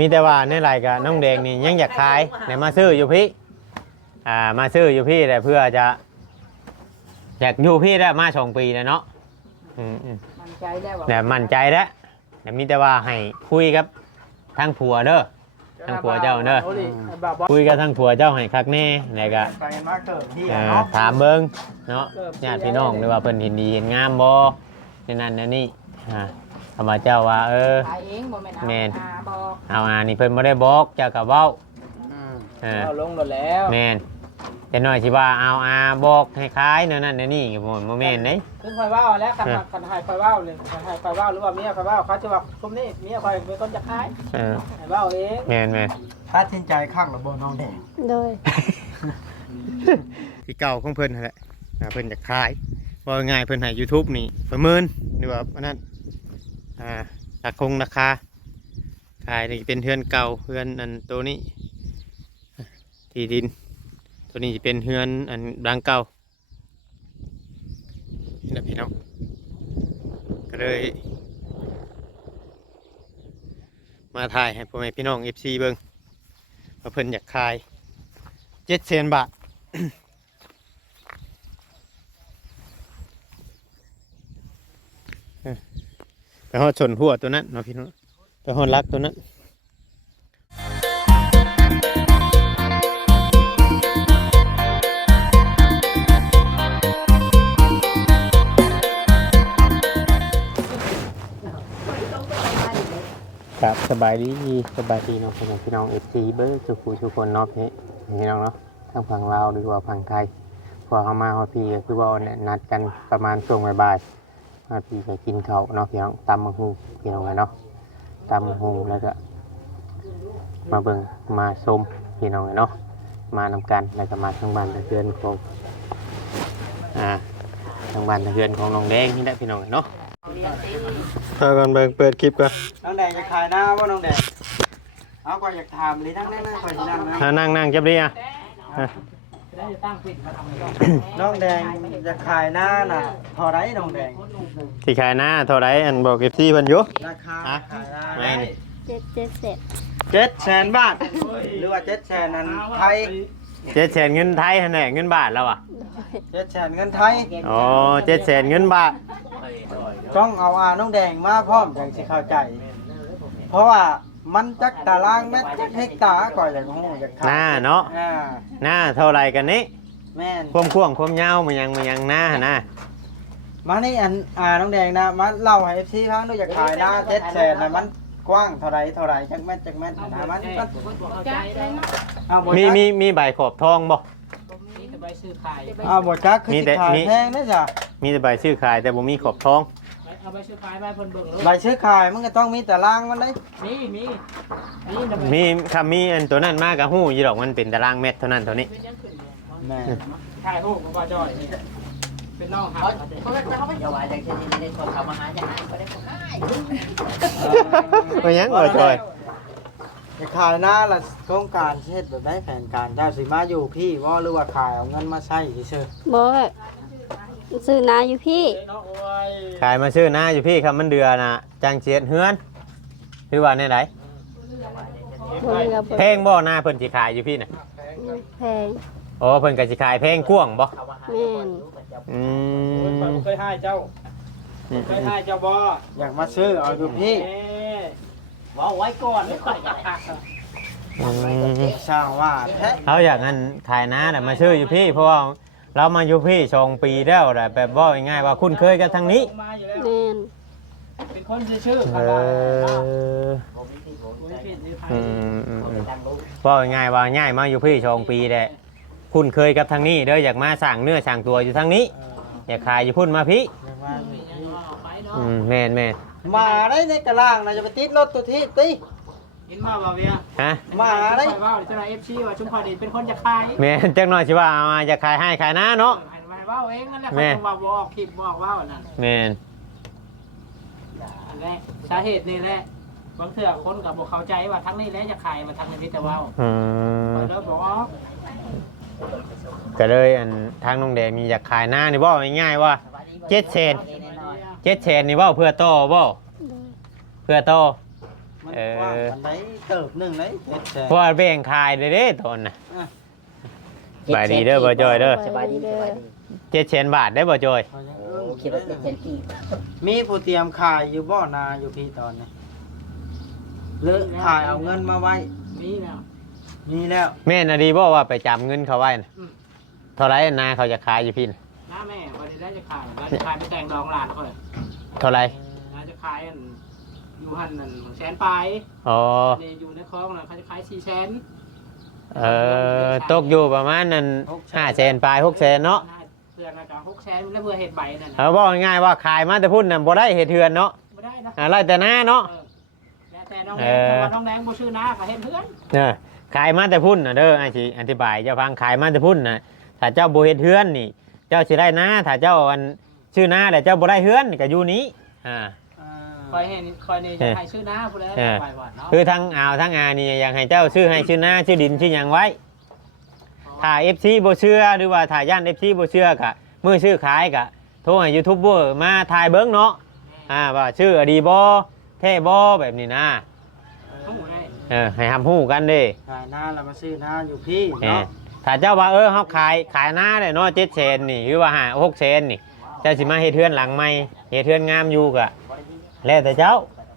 มีแต่ว่าในไรกับน้องแดงนี่ยังอยากขายไหนมาซื้ออยู่พี่มาซื้ออยู่พี่แต่เพื่อจะอยากอยู่พี่ได้มา2 ปีแล้วเนาะมั่นใจแล้วว่าเนี่ยมั่นใจแล้วแต่มีแต่ว่าให้คุยกับทางผัวเด้อทางผัวเจ้าเด้อคุยกับทางผัวเจ้าให้คักแน่แล้วก็ถามเบิ่งเนาะญาติพี่น้องหรือว่าเพิ่นเห็นดีเห็นงามบ่ในนั้นนั่นนี่ธรรมเจ้าว่าขายเองบ่แม่นบอกเอานี่เพิ่นบ่ได้บอกเจ้าก็เว้าเอาลงหมดแล้วแม่นแต่น้อยสิว่าเอาบอกให้ขายนั่นนั่นนี่ก็บ่แม่นเด้คือคอยว่าแล้วคันให้คอยว่าเลยคันให้คอยว่าหรือว่าเมียคอยว่าเขาจะว่าคุมนี่เมียคอยเป็นคนจะขายให้ว่าเองแม่นถ้าทิ้งใจข้างระบบน้องแดงโดยที่เก่าของเพิ่นนั่นแหละเพิ่นจะขายว่าง่ายเพิ่นให้ YouTube นี่ประเมินหรือว่าอันนั้นราคาขายนี่เป็นเฮือนเก่าเฮือนอันตัวนี้ที่ดินตัวนี้จะเป็นเฮือนอันดังเก่านี่นะพี่น้องก็เลยมาถ่ายให้พ่อแม่พี่น้อง FC เบิ่งว่าเพิ่นอยากขาย700,000 บาทไปหอดชนหัวตัวนั้นเนาะพี่น้องไปหอดลักตัวนั้นครับสบายดีเนาะพี่น้อง FC เบอร์ทุกคนเนาะพี่น้องเนาะทั้งฝั่งลาวหรือว่าฝั่งไทยพอเข้ามาฮอดพี่ก็คือว่านัดกันประมาณช่วงบ่ายๆมาพี่ไปกินข้าวเนาะพี่น้องตำบักหุ่งพี่น้องเนาะตำบักหุ่งแล้วก็มาเบิ่งมาชมพี่น้องเนาะมานำกันแล้วก็มาทางบ้านทางเรือนของทางบ้านทางเรือนของน้องแดงนี่แหละพี่น้องเนาะเอาก่อนเปิดคลิปก่อนน้องแดงจะขายหน้าว่าน้องแดงเอาก็อยากถามเลยนั่งคอยนั่งจับดีน้องแดงจะขายหน้าน่ะเท่าไรน้องแดงที่ขายหน้าเท่าไรอันบอกเก็บที่เพิ่นอยู่ราคาขายหน้าแม่น700,000 บาทหรือว่า700,000นั้นไทย700,000เงินไทยหั่นแหละเงินบาทแล้ว700,000เงินไทยอ๋อ700,000เงินบาทต้องเอาน้องแดงมาพร้อมอย่างสิเข้าใจเพราะว่ามันจักตารางเมตรจักเฮกตาร์ก่อนอย่างหูอยากขายหน้าเนาะหน้าเท่าไรกันนี้แม่นความยาวมันยังหน้านะมานี่น้องแดงนะมาเล่าให้ FC ฟังดูอยากขายหน้า700,000นะมันกว้างเท่าไรจักเม็ดนะมันมีใบขอบทองบ่มีแต่ใบซื้อขายบ่จักคือสิขายแพงได้จ้ะมีแต่ใบซื้อขายแต่บ่มีขอบทองเอาใบซื้อขายใบเพิ่นเบิ่งใบซื้อขายมันก็ต้องมีตารางมันเลยมีอันตัวนั้นมากกับหู้ยี่ดอกมันเป็นตารางเม็ดเท่านั้นเท่านี้แม่ถ่ายรูปบ่จ่อยเป็นน้องหาเขาไปอย่าว่าอย่างเช่นนี้ได้คนเข้ามาหาอย่างนั้นบ่ได้บ่ให้ยังบ่จ่อยจะขายหน้าละโครงการเฮ็ดแบบได้แผนการเจ้าสิมาอยู่พี่บ่หรือว่าขายเอาเงินมาใช้ซื่อบ่ซื้อนาอยู่พี่ขายมาซื้อนาอยู่พี่ครับมันเดือนน่ะจังเสียดเฮือนหรือว่าในไหนแพงบ่นาเพิ่นสิขายอยู่พี่น่ะแพงโอ้เพิ่นก็สิขายแพงกว้างบ่แม่นเคยให้เจ้าบ่อยากมาซื้อเอาอยู่พี่ว่าไว้ก่อนไม่ค่อยสร้างว่าแท้เขาอยากงั้นขายนาน่ะมาซื้ออยู่พี่เพราะว่าเรามาอยู่พี่2 ปีแล้วแหละแบบว่าง่ายว่าคุ้นเคยกันทางนี้แม่นเป็นคนชื่อว่าง่ายว่าง่ายมาอยู่พี่2 ปีแหละคุ้นเคยกับทางนี้เด้ออยากมาสั่งเนื้อสั่งตัวอยู่ทางนี้อยากขายอยู่พุ่นมาพี่แม่นมาได้ในกระล่างนะจะไปติดรถตัวที่ติเห็นมาบ่เวียมาได้ว่าเจ้า FC ว่าชุมพรดิเป็นคนจะขายแม่จักหน่อยสิว่าเอามาจะขายให้ขายหน้าเนาะว่าเองนั่นแหละเขาบอกว่าคลิปบอกว่านั่นแม่นแหละสาเหตุนี่แหละบางเทื่อคนก็บ่เข้าใจว่าทั้งนี้แล้วจะขายมาทั้งนี้แต่ว่าแล้วบอกก็เลยทางน้องแดงมีอยากขายหน้านี่บ่ง่ายๆว่า700,000นี่บ่เพื่อโตบ่เพื่อโต มันกว้างปานใดเติบหนึงเลย700,000 เพราะว่าแบ่งขายเด้ตอนน่ะสบายดีเด้อบ่จอยเด้อ สบายดีสบายดี 700,000 บาทได้บ่จอย โอ้คิดว่าเป็นกี่ มีผู้เตรียมขายอยู่บ่นาอยู่พี่ตอนนี้หรือถ่ายเอาเงินมาไว้ มีแล้ว มีแล้ว แม่นอะดีบ่ว่าไปจำเงินเขาไว้น่ะเท่าไหร่นาเขาจะขายอยู่พี่น่ะ น้าแม่วันนี้ได้จะขายแล้วจะขายไปแต่งดองหลานเขาเลย เท่าไหร่ น้าจะขายอันอยู่หันนั่นแสนปลาย อ๋อ นี่อยู่ในคลองน่ะเขาจะขาย400,000 ตกอยู่ประมาณนั้น500,000ปลาย600,000เนาะ เพื่อนนะจ๊ะ600,000แล้วเพื่อเห็ดใบนั่น เอาบอกง่ายๆว่าขายมาแต่พุ่นน่ะบ่ได้เฮ็ดเทือนเนาะ ไม่ได้นะ ไล่แต่หน้าเนาะ แล้วแต่น้องแดงเพราะว่าน้องแดงบ่ชื่อน้าก็เห็นเพื่อน ขายมาแต่พุ่นน่ะเด้อไอ้สิอธิบายเจ้าฟังขายมาแต่พุ่นน่ะถ้าเจ้าบ่เฮ็ดเทือนนี่ เจ้าสิได้นาถ้าเจ้าอันชื่อนาแต่เจ้าบ่ได้เฮือนก็อยู่นี้คอยเห็นคอยนี่จะให้ชื่อน้าผู้ใดไปว่าเนาะ คือทั้งอ่าวทั้งอานี่อยากให้เจ้าชื่อให้ชื่อนาชื่อดินชื่อหยังไว้ถ้า FC บ่เชื่อหรือว่าถ้าย่าน FC บ่เชื่อก็มื้อชื่อขายก็โทรให้ยูทูบเบอร์มาถ่ายเบิ่งเนาะว่าชื่ออดีบ่แท้บ่แบบนี้นะให้ทำฮู้กันเด้ ขายหน้าแล้วมาซื้อหน้าอยู่พี่เนาะ ถ้าเจ้าว่าเฮาขายหน้าได้เนาะ700,000นี่หรือว่า600,000นี่เจ้าสิมาเฮ็ดเทือนหลังใหม่เฮ็ดเทือนงามอยู่ก็แล้วแต่เจ้า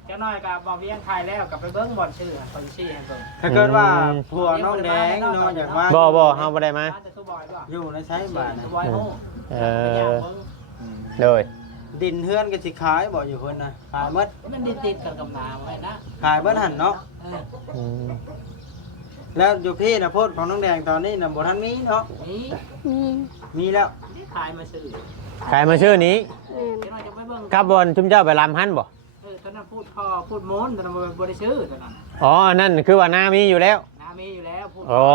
เจ้าน้อยกับบ่เวียงไทยแล้วกับไปเบิ่งบ่อนชื่อคนชื่อให้เบิ่ง ถ้าเกิดว่าผัวน้องแดงเนาะอยากมา บ่เฮาบ่ได้มา อยู่ในใช้บ้านน่ะ บอยโฮ โดย ดินเฮือนก็สิขายบ่อยู่เพิ่นน่ะขายหมด มันติดกันกับน้ำไว้นะ ขายเบิดหั่นเนาะแล้วอยู่พี่น่ะโพดของน้องแดงตอนนี้น่ะบ่ทันมีเนาะ นี่ มี มีแล้ว ขายมาซื้อ ขายมาชื่อนี้ แม่น เจ้าน้อยจะไปเบิ่ง ครับบนชุมเจ้าไปลำหันบ่ ตอนนั้นพูดพอพูดโม้นตอนนั้นบ่ได้ซื้อตอนนั้น อ๋อนั่นคือว่านามีอยู่แล้ว น้ามีอยู่แล้วพูด อ๋อ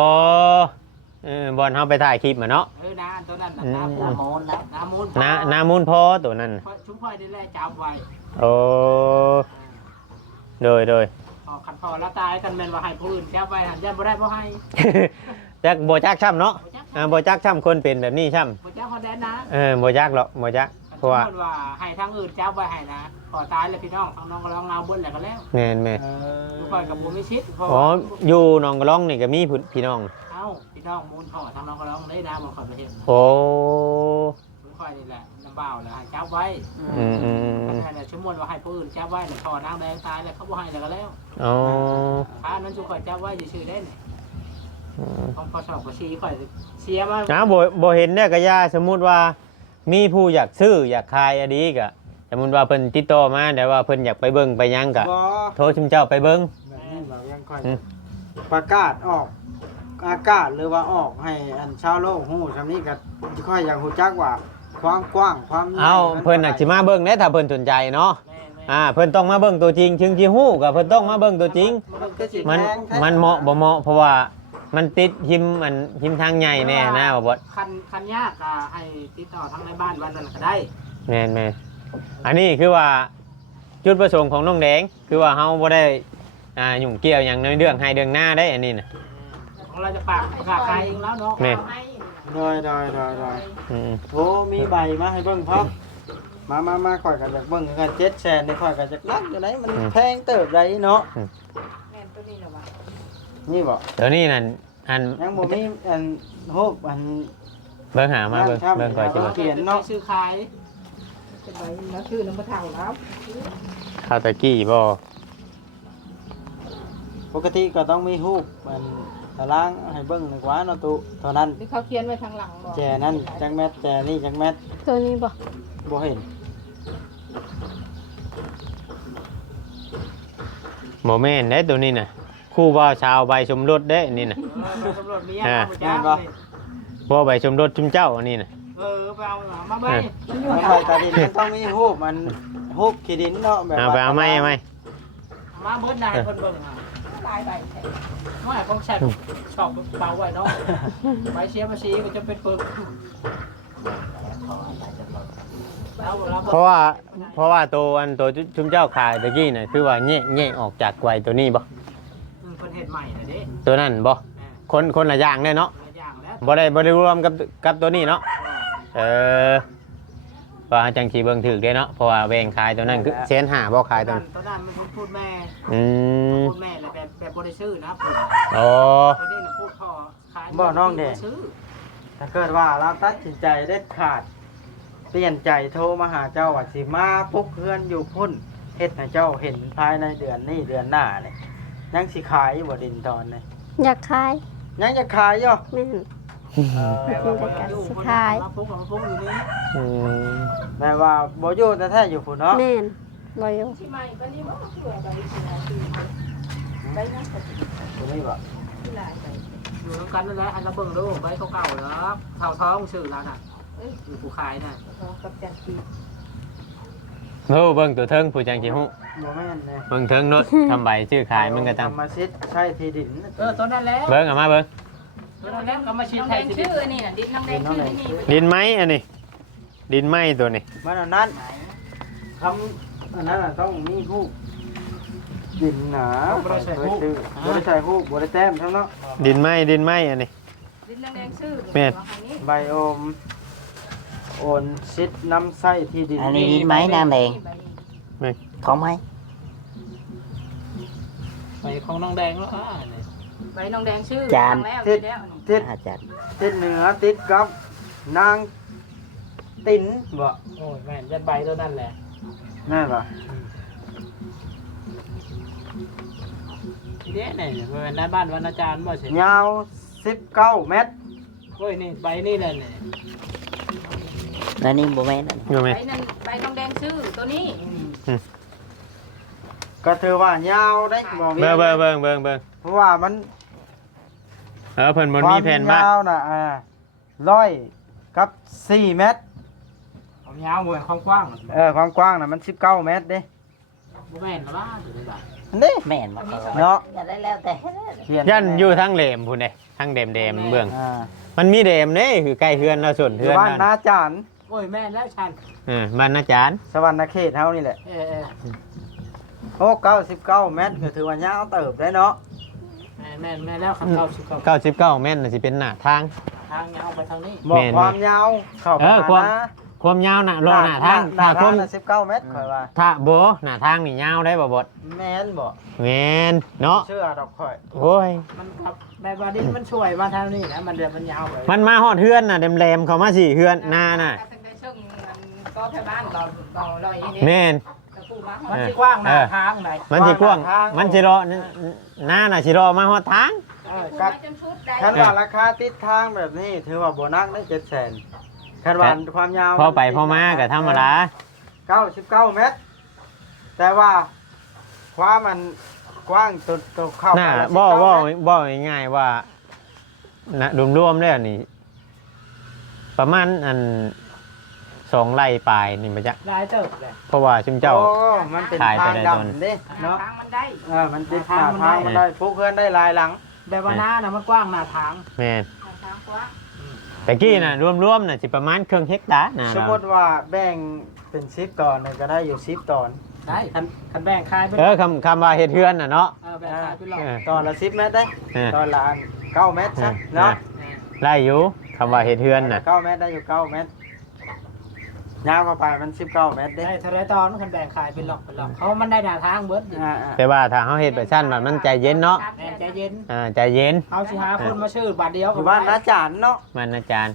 บอลเฮาไปถ่ายคลิปมาเนาะ น้าตอนนั้นน้าพูด โมนแล้ว น้ามูล นามูลพอตัวนั้น ชุมพอยได้แลจำไว้ โอ้โดย พอคันพอแล้วตายกันแม่นว่าให้ผู้อื่นแค่ไว้หันยันบ่ได้บ่ให้ จักบ่จักช้ำเนาะบ่จักช้ำคนเป็นแบบนี้ช้ บ่เจ้าเขาแดนนะ ำบ่จักหรอกบ่จักเพราะว่า สมมุติว่าให้ทางอื่นเจ้าไว้ให้นะพอตายแล้วพี่น้องทางน้องก็ร้องเอาเบิ่นแล้วก็แล้ว แม่น ทุกคนกับบ่มีชิด อ๋ออยู่หนองกระล่องนี่ก็มีพี่น้อง เอ้าพี่น้องมูลพ่อทางน้องก็ร้องได้นะบ่ขอไปเฮ็ด โอ้ ทุกคนนี่แหละน้ำบ่าวแล้วให้เจ้าไว้ อืม อันนั้นน่ะสมมุติว่าให้ผู้อื่นเจ้าไว้แล้วพอนางแดงตายแล้วเขาบ่ให้แล้วก็แล้ว อ๋อ ถ้านั้นทุกคนเจ้าไว้ซื่อๆได้นี่ของพอสอบก็สิค่อยเสียมา บ่เห็นเนี่ยก็ย่าสมมุติว่ามีผู้อยากซื้ออยากขายอันนี้ก็สมมุติว่าเพิ่นติดต่อมาแต่ว่าเพิ่นอยากไปเบิ่งไปหยังก็ บ่ โทรชุมเจ้าไปเบิ่ง แบบนี้เรายังค่อยประกาศออกอากาศหรือว่าออกให้อันชาวโลกฮู้ซำนี้ก็ค่อยอยากฮู้จักว่าความกว้างความ เอาเพิ่นน่ะสิมาเบิ่งได้ถ้าเพิ่นสนใจเนาะเพิ่นต้องมาเบิ่งตัวจริงถึงสิฮู้ก็เพิ่นต้องมาเบิ่งตัวจริง มันก็สิ มัน แพงแท้ มันเหมาะบ่เหมาะเพราะว่ามันติดหิมหิมทางใหญ่แน่นะบ่บ่ คันยากก็ให้ติดต่อทางในบ้านวันนั้นก็ได้ แม่นอันนี้คือว่าจุดประสงค์ของน้องแดงคือว่าเฮาบ่ได้ยุ่งเกี่ยวหยังในเรื่องให้เรื่องหน้าได้อันนี้น่ะ ของเราจะปากขายเองแล้วเนาะ แม่ ได้ อืม โอ้มีใบมาให้เบิ่งพร้อมมาข่อยก็อยากเบิ่งกัน700,000นี่ข่อยก็จักนักอยู่ไหนมันแพงเติบใดเนาะนี่บ่ เดี๋ยวนี้นั่นอัน ยังบ่มีอันฮูบอัน เบิ่งหามาเบิ่งก่อนสิ เขียนเนาะ ซื้อขายเป็นใบแล้วชื่อน้ำมะเท่าแล้ว ข้าวตะกี้บ่ ปกติก็ต้องมีฮูบมันตารางให้เบิ่งดีกว่าเนาะตุเท่านั้น หรือเขาเขียนไว้ทางหลังบ่ แจนั่นจักแมตแจนี่จักแมต ตัวนี้บ่ บ่เห็น บ่แม่นเด้ตัวนี้น่ะคู่บ่าวชาวใบชมรสเด้นี่น่ะ ตำรวจมีอะไรมาจ้างเลย บ่ใบชมรสชุมเจ้าอันนี้น่ะ ไปเอามาใบ มันไปตาดินมันต้องมีฮูบมันฮูบขี้ดินเนาะแบบ เอาไปเอาไม้ มาเบิดได้คนเบิ่งหลายใบว่าของแซ่บชอบเบาไว้เนาะใบเสียภาษีก็จะเป็นปึก เพราะว่าตัวชุมเจ้าขายตะกี้น่ะคือว่าแยกออกจากไกวตัวนี้บ่ คนเห็ดใหม่เลยดิ ตัวนั้นบ่คนละอย่างเด้เนาะ อย่างแล้ว บ่ได้รวมกับตัวนี้เนาะ ว่าจังสิเบิ่งถูกเด้เนาะเพราะว่าแบ่งขายตัวนั้นคือแสนห้าบ่ขายตัวนั้น ตอนนั้นมันพูดแม่ อืม พูดแม่เลยแบบบริสุทธิ์นะผม โอ้ คนนี้นะพูดพ่อขาย ซื้อ ถ้าเกิดว่าเราตัดสินใจเด็ดขาดเปลี่ยนใจโทรมาหาเจ้าว่าสิมาปุ๊บเพื่อนอยู่พุ่นเฮ็ดให้เจ้าเห็นภายในเดือนนี้เดือนหน้าเนี่ยยังสิขายอยู่บ่ดินตอนนี้ อยากขาย ยังจะขายอยู่ แม่น แม่ว่าบ่อยู่คนมาปุ๊บกับมาปุ๊บอยู่นี่ อืม แม่ว่าบ่อยู่แต่แท้อยู่พุ่นเนาะ แม่นบ่อยู่ ตรงนี้บ่ อยู่น้ำกันนั่นแหละอันละเบิ่งดูใบเก่าๆแล้วเท่าท้องชื่อแล้วน่ะอยู่ผู้ขายน่ะ โอ้เบิ่งตัวเทิงผู้จังสิฮู้ บ่แม่นเลย เบิ่งเทิงโนดทำใบชื่อขายมันก็ต้อง ทำมาซิดใช้ที่ดิน ต้นนั้นแล้ว เบิ่งเอามาเบิ่ง ต้นนั้นแล้วก็มาชิด น้อง ไท แด ย ง สิ ชื่ออันนี้น่ะดินน้องแดงชื่อนี่ ดินไม้อันนี้ดินไม้ตัวนี้ มันอันนั้นทำอันนั้นน่ะต้องมีฮูกดินหนาบ่ได้ใส่ฮูกบ่ได้แต้มทั้งเนาะ ดินไม้อันนี้ ดินน้องแดงชื่อ แม่น ไบโอมโอนซิดน้ำไส้ที่ดิน อันนี้ดินไม้นางแดงของไม้ ไปของน้องแดงแล้วนี่ ใบน้องแดงชื่อแล้วนี่แล้วนี่ ติด อาจารย์ ติดเหนือติดกับนางติ๋นบ่ โอ้ยแม่นยัดใบต้นนั้นแหละ แม่นบ่ ทีเนี้ยเนี่ยเป็นหน้าบ้านวันอาจารย์บ่ใช่ ยาว19 เมตร โอ้ยนี่ใบนี่เลยเนี่ย แล้วนี่บ่แม่นอันนี้ อยู่ไหม ใบนั้นใบน้องแดงชื่อตัวนี้ ก็ถือว่ายาวได้บ่ เบิ่งเพราะว่ามัน เพิ่นบ่ ควา มี ม แผ่นมาย าวน่ะ100 กับ 4 เมตร ความยาวเหมือนความกว้าง ความกว้างน่ะมัน19 เมตรเด้ บ่แม่นหรอวะอยู่ในบ้าน นี่ แม่นบ่ เนาะ อย่าได้แล้วแต่ เขียน ยันอยู่ทั้งแหลมพุ่นเด้ทั้งแดมเบื้อง อ่า มันมีแดมเด้คือใกล้เฮือนเราส่วน อ เฮื ยู่ อน บ้าน นั่น นาจาน โอ้ยแม่นแล้วชัน บ้านอาจารย์ สวรรณเขตเฮานี่แหละ เออ โอ้99 เมตรก็ถือว่ายาวเติบได้เนาะ แม่แล้วคำเก่า99แม่นน่ะสิเป็นหน้าทาง ทางยาวไปทางนี้ บอก แม่น ความยาวเข้า เออ มานะ ความยาวน่ะรอหน้าทาง หน้า ถ้าค ทาง วาม น่ะ19 เมตรข่อยว่า ถ้าบ่หน้าทางนี่ยาวได้บ่บด แม่นบ่ แม่นเนาะ เชื่อดอกข่อย โอ้ย มันครับแบบว่าดินมันช่วยมาทางนี้นะมันเดือดมันยาวไป มันมาฮอดเฮือนน่ะแหลมๆเข้ามาสิเฮือนหน้าน่ะ ตั้งแต่ช่วงก็แค่บ้านเราลอยนี่ แม่น กระปูมา มันสิกว้างหน้าทางไหน มันสิกว้างมันสิรอหน้าน่ะสิรอมาฮอดทาง กัด จนชุดได้ คันว่าราคาติดทางแบบนี้ถือว่าบ่นักได้700,000คันว่าความยาว พอไปพอมาก็ธรรมดา 99 เมตร แต่ว่าความมันกว้างตัวเข้า น่ะ ไป บ่ 19 บ่ เมตร บ่ง่ายๆว่าน่ะรวมๆแล้วนี่ ประมาณอัน2ไร่ปลายนี่บ่จ๊ะ ลายเติบเลย เพราะว่าชุมเจ้า โอ้มันเป็น ขายไป ทาง ได้ ด ต้น ำเด้เนาะ ทางมันได้ มันติดหน้าทางมันได้พวกเพื่อนได้หลายหลัง แบบว่าหน้านะมันกว้างหน้าทาง แม่น ทางขวา แต่กี้น่ะรวมๆน่ะสิประมาณครึ่งเฮกตาร์น่ะ สมมติว่าแบ่งเป็น10 ตอนเนี่ยก็ได้อยู่10 ตอน ได้คันแบ่งคายเป็น คำว่าเฮ็ดเฮือนน่ะเนาะ แบ่งคายเป็นหลอก ตอนละ10 เมตรได้ เออ ตอนละอัน9 เมตรซะเนาะ ไล่อยู่คำว่าเฮ็ดเฮือนน่ะ 9 เมตรได้อยู่9 เมตรยาวเข้าไปมัน19 เมตรเด้ ได้ทะเลตอนคันแบ่งคายเป็นหลอกเขามันได้หน้าทางเบิด แต่ว่าถ้าเฮาเฮ็ดแบบซั่นแบบมันใจเย็นเนาะ แม่ใจเย็น ใจเย็น เขาสิหาคนมาชื่อบาทเดียว อยู่บ้านนาจานเนาะ มันอาจารย์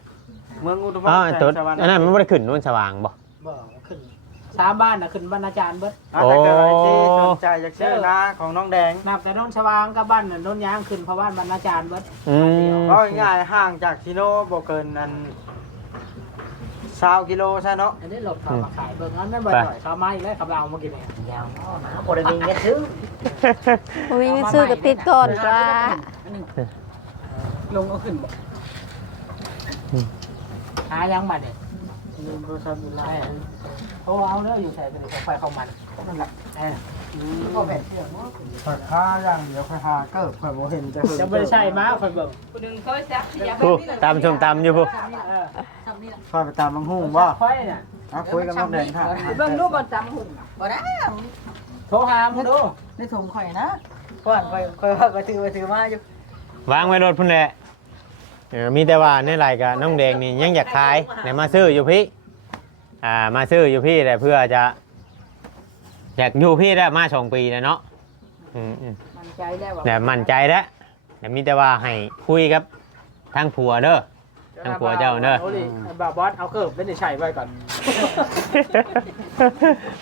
เมืองอุดม อ๋อ แส ตัว งสวรรค์ อันนั้นมันบ่ได้ขึ้นนู่นสว่างบ่ บ่ขึ้น3บ้านน่ะขึ้นบ้านอาจารย์เบิด ถ้าเกิดใครที่สนใจอยากซื้อนาของน้องแดง นับแต่โนนสว่างกับบ้านโนนยางขึ้นเพราะบ้านบรรณาจารย์เบิด อืม ก็ง่ายๆห่างจากชิโน่บ่เกินอัน20 กิโลใช่เนาะ อันนี้หลบเขามาขายเบิ่งอันนั้นบ่อยเขามาอีกแล้วกับเราเมื่อกี้เนี่ย ยาวเนาะหนาบ่ได้มีเงินซื้อ บ่มีเงินซื้อก็ติดก่อนว่า ลงก็ขึ้นบ่หายังบัดเนี่ย ลืมโทรศัพท์อยู่แล้ว เขาเอาเนื้ออยู่ใส่ไปไฟเข้ามันนั่นแหละก็แบบเชื่อว่า ตัดค่าอย่างเดียวค่อยหาเกิบค่อยบ่เห็นจะเห็น จะไม่ได้ใช่ม้าคอยเบิ่ง ผู้หนึ่งเขาจับอย่า ผู้ตามชมตำอยู่ผู้ ค่อยไปตามมังหุ่งบ่ ค่อยน่ะ คุยกับน้องแดงค่ะ เบิ่งดูก่อนจำหุ่นบ่ได้ โทรหามึงดู ในถุงข่อยนะก่อนข่อยว่าก็ถือมาอยู่ วางไว้รถพุ่นแหละมีแต่ว่าในไรกับน้องแดงนี่ยังอยากขายไหนมาซื้ออยู่พี่ มาซื้ออยู่พี่แต่เพื่อจะอยากอยู่พี่ได้มา2 ปีแล้วเนาะมันใจแล้วว่า แต่มั่นใจแล้วแต่มีแต่ว่าให้คุยกับทางผัวเด้อทางผัวเจ้าเด้อ โอ้ดิบ่าวบอสเอาเกิบเล่นในชัยไว้ก่อน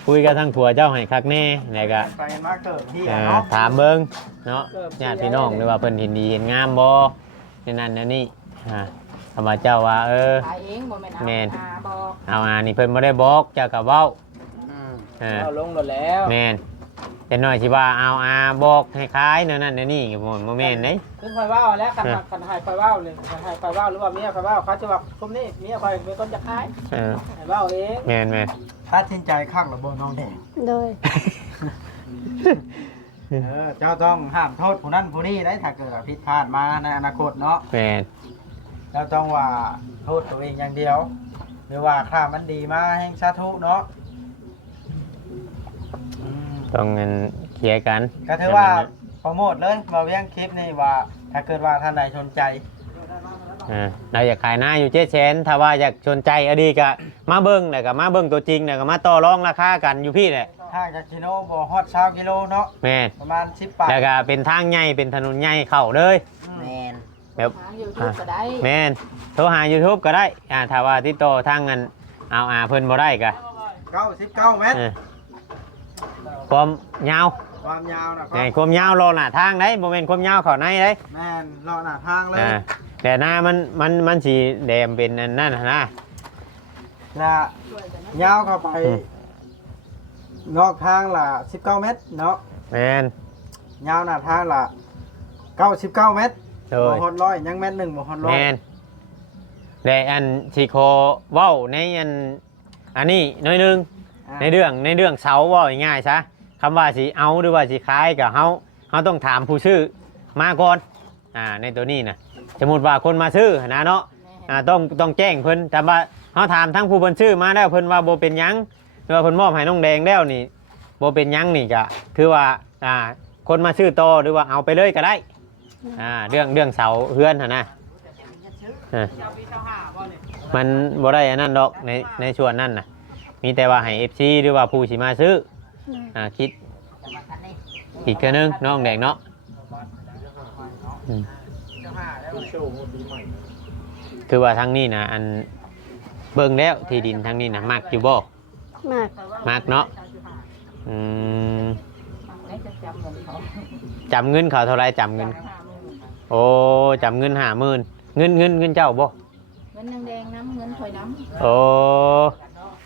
คุยกับทางผัวเจ้าให้คักแน่แล้วก็ ไปมาเกิดที่เนาะ ถามเบิ่งเนาะญาติพี่น้องหรือว่าเพิ่นเห็นดีเห็นงามบ่นั่นนี่ธรรมเจ้าว่าขายเองบ่แม่นเอา แม่น บอก เอานี่เพิ่นบ่ได้บอกเจ้าก็เว้า เอาลงหมดแล้ว แม่นแต่น้อยสิว่าเอาบอกให้ขายนั่นนี่ก็บ่แม่นเด้ ซึ่งคอยว่าวแล้วกันหายคอยว่าวเลยกันหายคอยว่าวหรือว่าเมียคอยว่าวเขาจะว่าคุมนี่เมียคอยเป็นคนจะขายให้ว่าวเอง แม่น ตัดสินใจข้างระบบน้องแดง โดย เจ้าต้องห้ามโทษผู้นั้นผู้นี้ได้ถ้าเกิดผิดพลาดมาในอนาคตเนาะ แม่น เจ้าต้องว่าโทษตัวเองอย่างเดียวหรือว่าข้ามันดีมาแห่งสาธุเนาะ ต้องเงินเคลียร์กัน ก็ถือว่าโปรโมทเลยมาเวียงคลิปนี่ว่าถ้าเกิดว่าท่านใดสนใจ เราอยากขายหน้าอยู่700,000ถ้าว่าอยากสนใจอดีก็มาเบิ่งแล้วก็มาเบิ่งตัวจริงแล้วก็มาต่อรองราคากันอยู่พี่แหละ ถ้าจากกิโลบ่ฮอด20กิโลเนาะ แม่น ประมาณ10บาท แล้วก็เป็นทางใหญ่เป็นถนนใหญ่เข้าเลย แมน แบบ หาอยู่ทุกก็ได้ แม่นโทรหา YouTube ก็ได้ถ้าว่าติดต่อทางเงินเอาเพิ่นบ่ได้ก็ 99เมตร ความยาว ความยาวนะค นี่ รับ ความยาวรอหน้าทางได้บ่แม่นความยาวเข้าในได้ แม่นเลาะหน้าทางเลย แต่หน้ามันสิแดมเป็นอันนั้นนะ และยาวเข้าไปนอกทางละ19เมตรเนาะ แม่น ยาวหน้าทางละ99เมตร โด บ่ ย ฮอด100ยังเมตรหนึ่งบ่ฮอด100 แม่นแต่อันสิขอเว้าในอันนี้หน่อยหนึง ในเรื่องเสาว่าง่ายๆซะคำว่าสิเอาหรือว่าสิขายกับเขาต้องถามผู้ซื้อมาก่อนในตัวนี้นะสมมติว่าคนมาซื้อนะเนาะต้องแจ้งเพิ่นแต่ว่าเขาถามทั้งผู้เพิ่นซื้อมาแล้วเพิ่นว่าโบเป็นหยังหรือว่าเพิ่นมอบให้น้องแดงแล้วนี่โบเป็นหยังนี่ก็คือว่าคนมาซื้อต่อหรือว่าเอาไปเลยก็ได้เรื่องเสาเฮือนนะมันบ่ได้อันนั้นดอกในส่วนนั้นนะมีแต่ว่าให้ FC หรือว่าผู้สิมาซื้อคิดอีกเทื่อนึงน้องแดงเนาะคือว่าทางนี้นะอันเบิ่งแล้วที่ดินทางนี้นะมักอยู่บ่ มาก มักเนาะ ให้จะจำเงินเขา จำเงินเขาเท่าไรจำเงินโอ้จำเงิน50,000เงินเจ้าบ่ เงินแดงน้ำเงินถอยน้ำ โอ้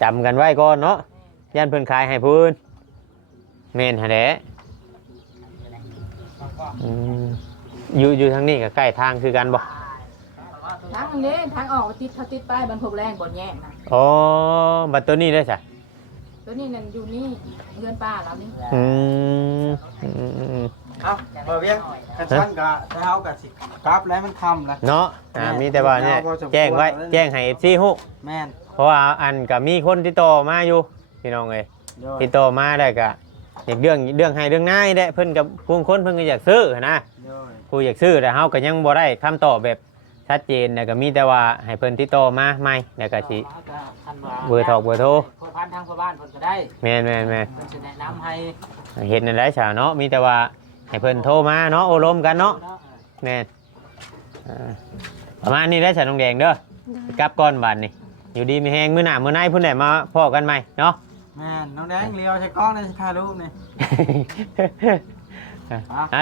จำกันไว้ก่อนเนาะย่านเพิ่นขายให้ผู้อื่นแม่นหั่นแหละอยู่ทางนี้ก็ใกล้ทางคือกันบ่ ทางนี้ทางออกติดป้ายบรรทุกแรงบนแย่นะ อ๋อบัตรตัวนี้ได้จ้ะ ตัวนี้นั่นอยู่นี่เงินป้าเรานี่ เอ้าบ่เวียงคันซั่นก็ถ้าเฮาก็สิกลับแล้วมันค่ำแล้ว เนาะมีแต่ว่าเนี่ยแจ้งไว้แจ้งให้ FC ฮู้ แม่น เพราะว่าอันก็มีคนติดต่อมาอยู่พี่น้องเอ้ย โดย ติดต่อมาได้ก็อยากเรื่องให้เรื่องง่ายได้เพิ่นกับผู้คนเพิ่นก็อยากซื้อนะ โดย ผู้อยากซื้อแต่เฮาก็ยังบ่ได้คำตอบแบบชัดเจนแล้วก็มีแต่ว่าให้เพิ่นติดต่อมาใหม่แล้วก็สิเบอร์โทร พอพันทางพ่อบ้านเพิ่นก็ได้ แม่น เพิ่นสิแนะนำให้ เฮ็ดนั่นแหละซะเนาะมีแต่ว่าให้เพิ่นโทรมาเนาะโอลมกันเนาะแม่นประมาณนี้ได้ซะน้องแดงเด้อกลับก่อนบัดนี้อยู่ดีมีแฮงมื้อหน้ามื้อไหนพุ่นได้มาพ้อกันใหม่เนาะ แม่นน้องแดงเลี้ยวใช้กล้องในสิถ่ายรูปนี่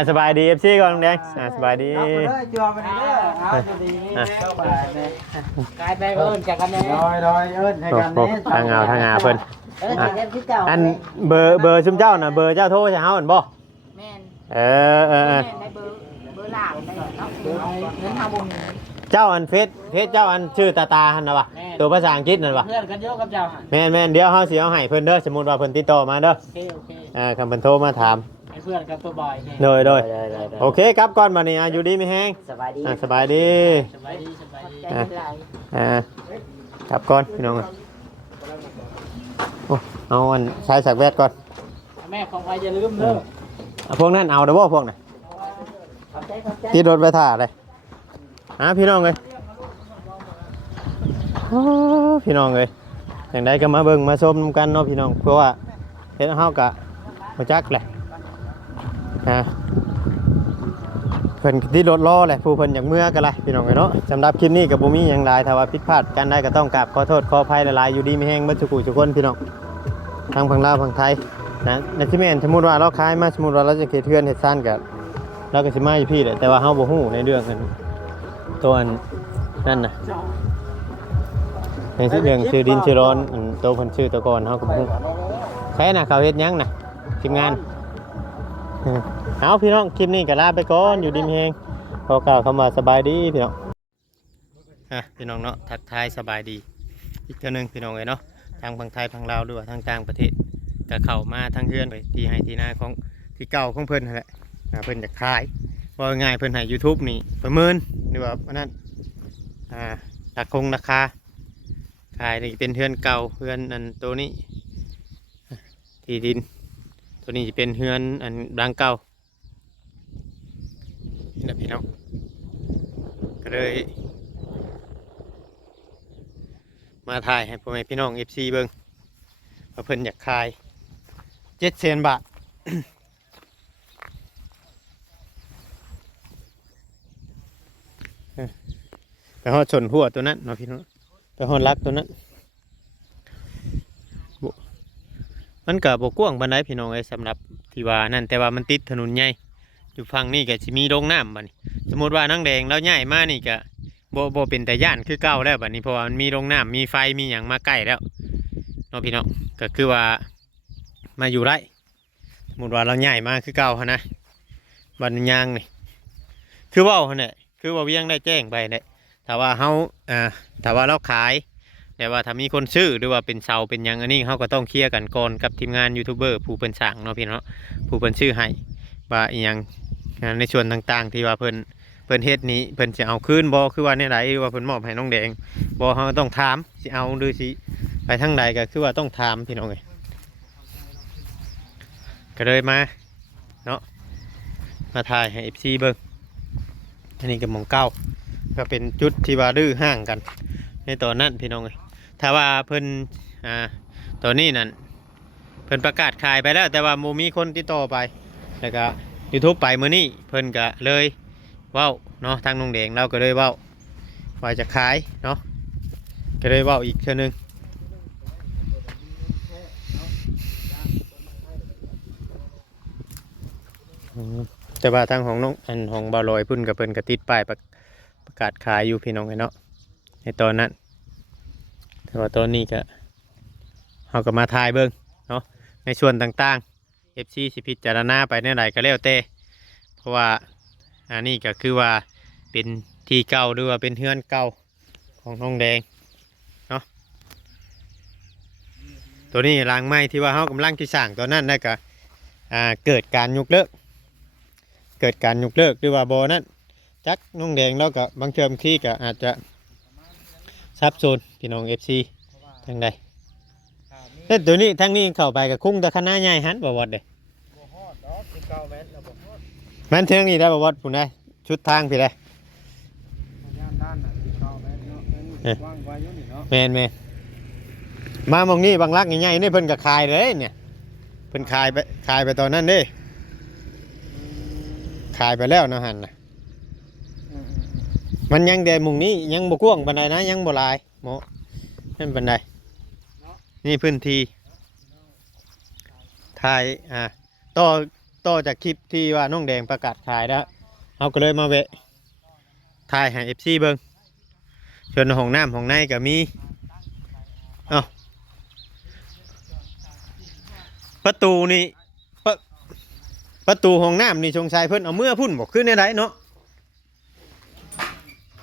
สบายดี FC ก่อนน้องแดงสบายดี กลับมาเด้อจัวมาเด้อเอาจะดีนี่เข้าไปนี่ กลายไปเอิ้นจากกันแน่ ดอยเอิ้นให้กันนี่ ทางเอาเพิ่น เออเรียนคือเก่า อันเบอร์ซุมเจ้าน่ะเบอร์เจ้าโทรใช่เฮาอันบ่ แม่น เออ แม่นได้เบอร์หลานได้เนาะเงินทางบุญ เจ้าอันเฟซเจ้าอันชื่อตาหั่นน่ะวะตัวภาษาอังกฤษนั่นวะ เพื่อนกันเยอะกับเจ้าหั่น แม่นเดี๋ยวเฮาสิเอาให้เพิ่นเด้อสมมุติว่าเพิ่นติดต่อมาเด้อ โอเค คำเพิ่นโทรมาถาม ให้เพื่อนกับตัวบอยนี่ โดย โดย โอเคครับก่อนบัดนี้อยู่ดีมีแฮง สบายดี สบายดี สบายดี ใจหลาย ครับก่อนพี่น้องโอ้เอาอันใช้สักแวดก่อน แม่ของใครอย่าลืมเด้อ พวกนั้นเอาเด้อบ่พวกน่ะติดรถไปท่าเลยพี่น้องเอ้ยพี่น้องเอ้ย อย่างใดก็มาเบิ่งมาชมกันเนาะพี่น้องเพราะว่าเฮ็ดเฮากะบ่จักแหละเพิ่นที่รถล้อแหละผู้เพิ่นอยากเมื่อกันล่ะพี่น้องเนาะสำหรับคลิปนี้ก็บ่มีหยังหลายถ้าว่าผิดพลาดกันได้ก็ต้องกราบขอโทษขออภัยหลายๆอยู่ดีมีแฮงเบิดทุกผู้ทุกคนพี่น้องทางฝั่งลาวฝั่งไทยนะในที่แม่นสมมุติว่าเราขายมาสมมุติว่าเราจะเฮ็ดเทือนเฮ็ดซ่านก็เราก็สิมาอยู่พี่แหละแต่ว่าเฮาบ่ฮู้ในเรื่องตัวนั่นน่ะในเรื่องชื่อดินชื่อร้อนตัวเพิ่นชื่อตะกอนเฮาก็บ่ฮู้ใช่น่ะเขาเฮ็ดหยังน่ะทีมงานเอาพี่น้องคลิปนี้ก็ลาไปก่อนอยู่ดีมีแฮงขอกล่าวคำว่าสบายดีพี่น้องพี่น้องเนาะทักทายสบายดีอีกเทื่อนึงพี่น้องเอ้ยเนาะทางฝั่งไทยฝั่งลาวหรือว่าทางต่างประเทศก็เข้ามาทางเฮือนไปที่ให้ที่นาของที่เก่าของเพิ่นนั่นแหละเพิ่นอยากขายว่าง่ายเพิ่นให้ YouTube นี่ประเมินหรือว่าอันนั้นราคาขายนี่เป็นเฮือนเก่าเฮือนอันตัวนี้ที่ดินตัวนี้จะเป็นเฮือนอันดังเก่านี่นะพี่น้องก็เลยมาถ่ายให้พ่อแม่พี่น้อง FC เบิ่งว่าเพิ่นอยากขาย700,000 บาท ไปฮอดชนหัวตัวนั้นเนาะพี่น้องไปฮอดลักตัวนั้นมันก็บ่กว้างปานใดพี่น้องเอ้ยสำหรับที่ว่านั่นแต่ว่ามันติดถนนใหญ่อยู่ฝั่งนี้ก็สิมีโรงน้ำบัดนี้สมมุติว่านางแดงแล้วย้ายมานี่ก็บ่เป็นแต่ย่านคือเก่าแล้วบัดนี้เพราะว่ามันมีโรงน้ำมีไฟมีหยังมาใกล้แล้วเนาะพี่น้องก็คือว่ามาอยู่ไรสมมุติว่าเราย้ายมาคือเก่าหั่นนะบัดนี้ยางนี่คือเว้าหั่นแหละคือว่าเวียงได้แจ้งไปได้ถ้าว่าเฮาถ้าว่าเราขายแต่ว่าถ้ามีคนซื้อหรือว่าเป็นเสาเป็นยังอันนี้เขาก็ต้องเคลียร์กันก่อนกับทีมงานยูทูบเบอร์ผู้เพิ่นสั่งเนาะพี่เนาะผู้เพิ่นซื้อให้ว่าอีหยังในส่วนต่างๆที่ว่าเพิ่นเฮ็ดนี้เพิ่นจะเอาคืนบ่คือว่าในไหนว่าเพิ่นมอบให้น้องแดงบ่เขาต้องถามสิเอาหรือสิไปทางใดก็คือว่าต้องถามพี่น้องเอ้ยก็เลยมาเนาะมาถ่ายให้ FC เบิ่งอันนี้ก็หม่องเก่าก็เป็นจุดที่ว่าดื้อห่างกันในตอนนั้นพี่น้องเอ้ยถ้าว่าเพิ่นตอนนี้นั่นเพิ่นประกาศขายไปแล้วแต่ว่าโมมีคนติดต่อไปแล้วก็ YouTube ไปมื้อนี้เพิ่นก็เลยเว้าเนาะทางน้องแดงเราก็เลยเว้าว่าจะขายเนาะก็เลยเว้าอีกเทื่อนึงแต่ว่าทางของน้องอันของบ่าวลอยพุ่นกับเพิ่นก็ติดป้ายประกาศขายอยู่พี่น้องเนาะในตอนนั้นแต่ว่าตอนนี้ก็เราก็มาถ่ายเบิ่งเนาะในส่วนต่างๆ FC สิพิจารณาไปในไหนก็แล้วแต่เพราะว่าอันนี้ก็คือว่าเป็นที่เก่าหรือว่าเป็นเฮือนเก่าของน้องแดงเนาะตัวนี้รางไม้ที่ว่าเรากำลังที่สร้างตัวนั้นได้ก็เกิดการยกเลิกหรือว่าบ่นั้นจักน้องแดงแล้วก็บางเทอมที่ก็อาจจะซับซ้อนพี่น้อง FC ทางใดแต่ตัวนี้ทางนี้เข้าไปกับคุ้งตะคณะใหญ่หันบ่วัดเด้มันเทิงนี่ได้บ่วัดพุ่นได้ชุดทางพี่ได้แม่นมามองนี่บางลักใหญ่ๆนี่เพิ่นก็ขายเลยเนี่ยเพิ่นขายไปตอนนั้นเด้ขายไปแล้วเนาะหั่นน่ะมันยังแต่มุงนี้ยังบ่กว้างปานใดนะยังบ่หลายหมอนั่นปานใดนี่พื้นที่ถ่ายต่อจากคลิปที่ว่าน้องแดงประกาศขายแล้วเราก็เลยมาแวะถ่ายให้ FC เบิ่งส่วนห้องน้ำห้องในก็มีประตูนี่ประตูห้องน้ำนี่ชงชัยเพิ่นเอาเมื่อพุ่นบอกขึ้นในไหนเนาะ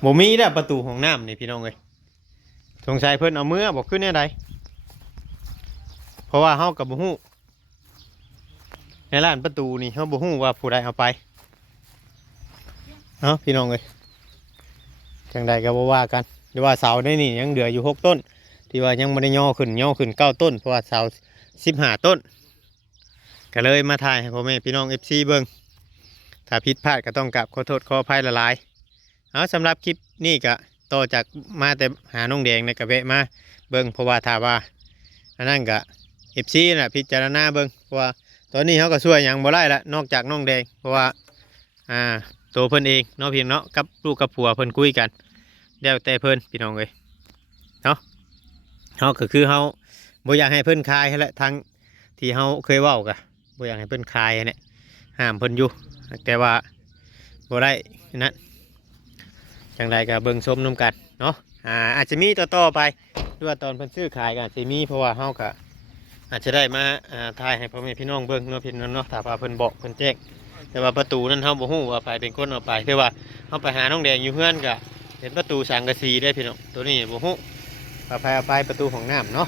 บ่มีแล้วประตูห้องน้ำนี่พี่น้องเอ้ยชงชัยเพิ่นเอาเมื่อบอกขึ้นในไหนเพราะว่าเฮากับบ่ฮู้ในร้านประตูนี่เฮาบ่ฮู้ว่าผู้ใดเอาไปเนาะพี่น้องเอ้ยจังใดก็บ่ว่ากันหรือว่าเสาในนี่ยังเหลืออยู่6ต้นที่ว่ายังบ่ได้ย่อขึ้น9ต้นเพราะว่าเสา15ต้นก็เลยมาถ่ายให้พ่อแม่พี่น้อง FC เบิ่งถ้าผิดพลาดก็ต้องกราบขอโทษขออภัยหลายๆเอาสำหรับคลิปนี้ก็ต่อจากมาแต่หาน้องแดงในกระเวะมาเบิ่งเพราะว่าถ้าว่า อันนั้นก็ FC น่ะพิจารณาเบิ่งเพราะว่าตอนนี้เขาก็ช่วยหยังบ่ได้ละนอกจากน้องแดงเพราะว่าตัวเพิ่นเองเนาะพี่เนาะกับลูกกับผัวเพิ่นคุยกันแล้วแต่เพิ่นพี่น้องเอ้ยเนาะเฮาก็คือเฮาบ่อยากให้เพิ่นคายให้แหละทั้งที่เฮาเคยเว้าก็บ่อยากให้เพิ่นคายเนี่ยห้ามเพิ่นอยู่แต่ว่าบ่ได้นั้นจังไดก็เบิ่งชมนํกันเนาะอาจจะมีต่อไปหรือว่าตอนเพิ่นซื้อขายก็อาจจะมีเพราะว่าเฮาก็อาจจะได้มาถ่ายให้พ่อแม่พี่น้องเบิ่งเนาะพี่น้องเนาะถ้าว่าเพิ่นบอกเพิ่นแจ้งแต่ว่าประตูนั้นเฮาบ่ฮู้ว่าไผเป็นคนเอาไปหรือว่าเฮาไปหาน้องแดงอยู่เฮือนก็เห็นประตูสังกะสีได้พี่น้องตัวนี้บ่ฮู้ว่าไผเอาไปประตูห้องน้ำเนาะ